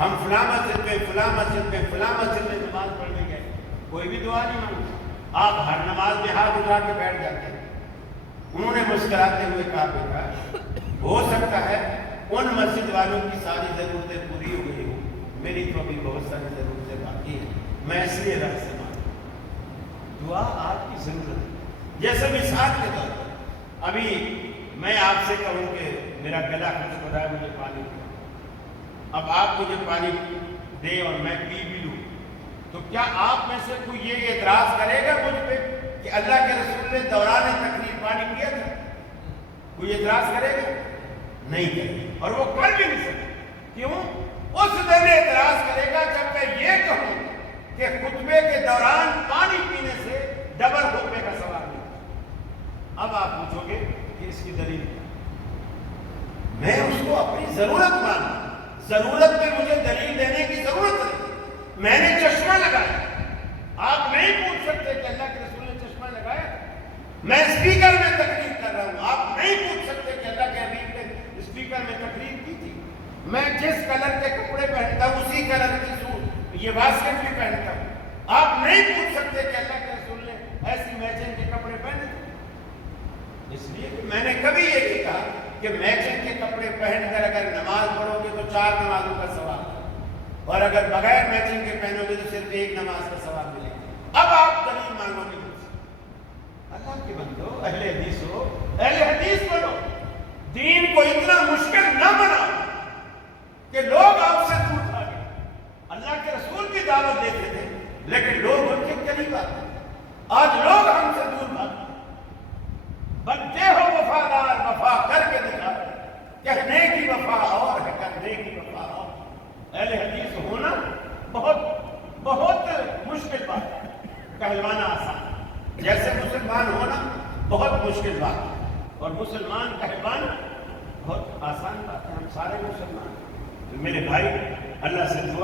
ہم فلاں مسجد میں فلاں مسجد میں فلاں مسجد میں نماز پڑھنے گئے، کوئی بھی دعا نہیں مانگتا، آپ ہر نماز میں ہاتھ اٹھا کے بیٹھ جاتے ہیں۔ انہوں نے مسکراتے ہوئے کہا بیٹا ہو سکتا ہے ان مسجد والوں کی ساری ضرورتیں پوری ہو گئی ہوں، میری تو ابھی بہت ساری ضرورتیں باقی ہیں، میں اس لیے رب سے مانگتا۔ دعا آپ کی ضرورت ہے۔ جیسے مثال کے طور پر ابھی میں آپ سے کہوں کہ میرا گلا خشک ہو رہا ہے، مجھے پانی دو، اب آپ مجھے پانی دے اور میں پی بھی لوں، تو کیا آپ میں سے کوئی یہ اعتراض کرے گا مجھ پہ کہ اللہ کے رسول نے دوران تقریر پانی پیا تھا؟ کوئی اعتراض کرے گا؟ نہیں کرے گا، اور وہ کر بھی نہیں سکے۔ کیوں؟ اس دن اعتراض کرے گا جب میں یہ کہوں کہ خطبے کے دوران پانی پینے سے ڈبل خطبے کا ثواب ملتا۔ اب آپ پوچھو گے کہ اس کی دلیل کیا؟ میں اس کو اپنی ضرورت مانوں، ضرورت پہ مجھے دلیل دینے کی ضرورت نہیں۔ میں نے چشمہ لگایا، آپ نہیں پوچھ سکتے کہ اللہ کے رسول نے چشمہ لگایا۔ میں اسپیکر میں تقریر کر رہا ہوں، آپ نہیں پوچھ سکتے کہ اللہ کے حبیب نے اسپیکر میں تقریر کی تھی۔ میں جس کلر کے کپڑے پہنتا ہوں اسی کلر کی یہ باسکٹ بھی پہنتا ہوں، آپ نہیں پوچھ سکتے کہ اللہ کے رسول نے ایسی میچنگ کے کپڑے پہنے تھے۔ اس لیے کہ میں نے کبھی یہ نہیں کہا کہ میچنگ کے کپڑے پہن کر اگر نماز پڑھو گے تو 4 نمازوں کا ثواب، اور اگر بغیر میچنگ کے پہنو گے تو صرف 1 نماز کا ثواب ملے گا۔ اب آپ دلیل مانگو گے مجھ سے۔ اللہ کے بندو، اہل حدیث ہو، اہل حدیث بنو، دین کو اتنا مشکل نہ بناؤ کہ لوگ آپ سے دور بھاگے۔ اللہ کے رسول کی دعوت دیتے تھے لیکن لوگ ان کے قریب آتے، آج لوگ ہم سے دور بھاگتے۔ بنتے ہو وفادار، وفا کر کے دکھا، کہنے کی وفا اور ہے کرنے کی وفا اور۔ اہل حدیث ہونا بہت بہت مشکل بات ہے، کہلوانا آسان ہے۔ جیسے مسلمان ہونا بہت مشکل بات ہے اور مسلمان کہلوانا بہت آسان بات ہے۔ ہم سارے مسلمان ہیں۔ میرے بھائی، اللہ سے دعا